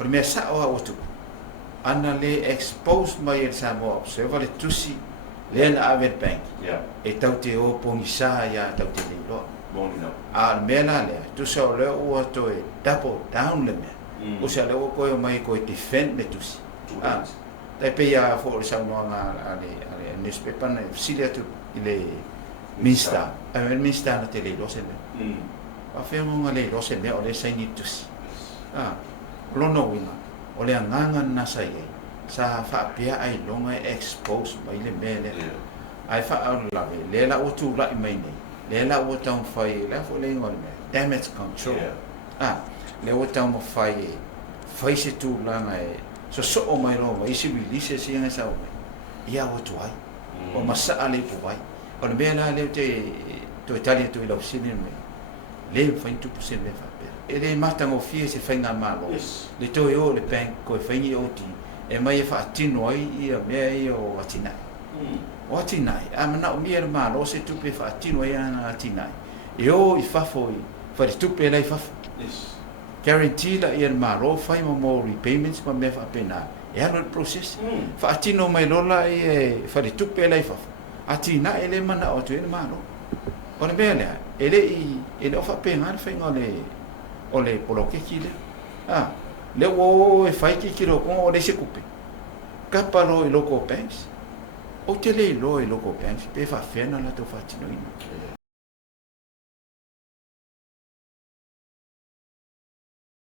o me sa o tu ana le expose mai el Samoa Observer le tusi le na Avet Bank e tau te o pongisa ya tau te lo a mena le tu so le o to e double down le me o se le o ko mai ko defend le tusi dai pe ya for sa no nga ale newspaper na silia tu ile mista a ver mista na tele lo se me a fe mo nga le lo se me o le sai ni tusi lo no wina o le nganga na sai sa fa pia ai longa expose mai le mele ai fa au la le la o tu la mai nei le la o tau fai la fo le ngol me damage control le o tau mo fai se tu la ngai so o mai lo mai si release si nga sa o ia o tu ai o masa ale po vai o le mena le te to Italia to la usine me le fa 2% le fa e le mata mo fie se fa nga malo le to yo le bank ko fa ni o ti e mai fa tino ai ia me o atina o atina amana o mi er malo se tu pe fa tino ai ana atina yo I fa foi fa tu pe lai fa guarantee la ia malo fa mo repayments ma me fa pena e ano process fa tino mai lola e fa tu pe lai fa atina ele mana o tu ele malo o le bele ele o fa pena fa ngole o le poloke kile le wo e fai ki kilo ko o le se kupe kapalo I local banks o te le lo I local banks pe fa fena la to fa tino ina